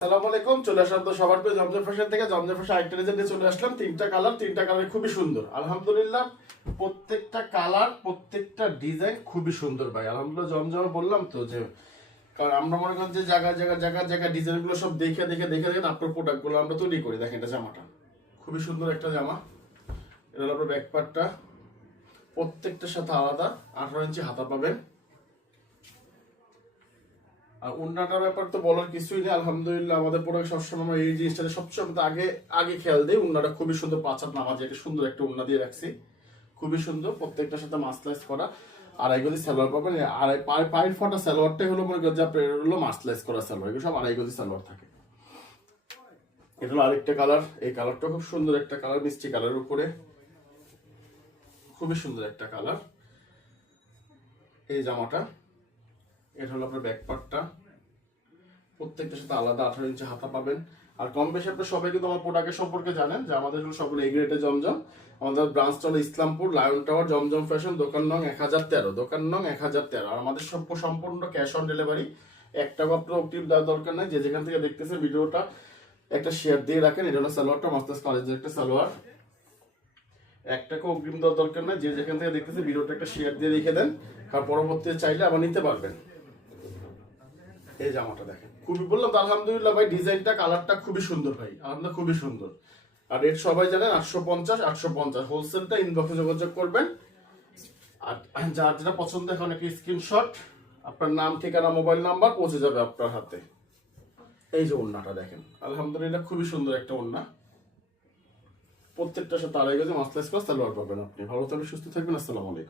আসসালামু আলাইকুম, চলে আসলাম তো সবার প্রিয় জমজম ফ্যাশন থেকে। জমজম ফ্যাশন আরেকটা ডিজাইন নিয়ে চলে আসলাম। তিনটা কালার খুবই সুন্দর আলহামদুলিল্লাহ। প্রত্যেকটা কালার প্রত্যেকটা ডিজাইন খুবই সুন্দর ভাই আলহামদুলিল্লাহ। জমজম বললাম তো যে কারণ আমরা মনে করেন যে জায়গা ডিজাইন গুলো সব দেখে দেখে দেখে দেখে আপনার প্রোডাক্ট গুলো আমরা তৈরি করি। দেখেন এটা জামাটা খুবই সুন্দর একটা জামা। এটা হলো আপনার ব্যাক পার্টটা, প্রত্যেকটার সাথে আলাদা 18 ইঞ্চি হাতা পাবেন। আর ওড়নাটার ব্যাপার তো বলার কিছুই নেই আলহামদুলিল্লাহ। আমাদের প্রোডাক্ট সবসময় আমরা এই জিনিসটা সবসময় আগে আগে খেয়াল দিই। ওড়নাটা খুবই সুন্দর, 5 হাত নামাজে একটা সুন্দর একটা ওড়না দিয়ে রাখছি, খুবই সুন্দর। প্রত্যেকটার সাথে মাসলাইজ করা আড়াই গজি সালোয়ার পাবেন। আড়াই পায়ের ফটা সালোয়ারটাই হলো মনে করেন যে আপনার হলো মাসলাইজ করা সালোয়ার, এগুলো সব আড়াই গজি সালোয়ার থাকে। এটা হলো আরেকটা কালার, এই কালারটা খুব সুন্দর একটা কালার, মিষ্টি কালারের উপরে খুবই সুন্দর একটা কালার। এই জামাটা এটা হলো আপনার ব্যাক পার্টটা, প্রত্যেকটার সাথে আলাদা 18 ইঞ্চি হাতা পাবেন। আর কম বেশি আপনার সবাই কিন্তু আমার প্রোডাক্টের সম্পর্কে জানেন যে আমাদের সবগুলো এই গ্রেডে জমজম। আমাদের ব্রাঞ্চটা হলো ইসলামপুর লায়ন টাওয়ার, জমজম ফ্যাশন, দোকান নং 1013, দোকান নং 1013। আর আমাদের সম্পূর্ণ ক্যাশ অন ডেলিভারি। 1 টাকা আপনার অগ্রিম দেওয়ার দরকার নাই। যে যেখান থেকে দেখতেছেন ভিডিওটা একটা শেয়ার দিয়ে রাখেন। এটা হলো সালোয়ারটা, মাস্টার্স কলেজের একটা সালোয়ার। 1 টাকা অগ্রিম দেওয়ার দরকার নাই। যে যেখান থেকে দেখতেছেন ভিডিওটা একটা শেয়ার দিয়ে রেখে দেন, আর পরবর্তীতে চাইলে আবার নিতে পারবেন। এই জামাটা দেখেন খুবই, বললাম তো আলহামদুলিল্লাহ ভাই, ডিজাইনটা কালারটা খুবই সুন্দর ভাই আলহামদুলিল্লাহ, খুবই সুন্দর। আর রেট সবাই জানেন 850 হোলসেলটা ইনবক্সে যোগাযোগ করবেন। আর যার যেটা পছন্দ এখন একটা স্ক্রিনশট, আপনার নাম ঠিকানা মোবাইল নাম্বার পৌঁছে যাবে আপনার হাতে। এই যে ওড়নাটা দেখেন আলহামদুলিল্লাহ খুবই সুন্দর একটা ওড়না, প্রত্যেকটার সাথে আড়াই গজে মাসলাইজ করা সালোয়ার পাবেন আপনি। ভালো থাকবেন, সুস্থ থাকবেন। আসসালামু আলাইকুম।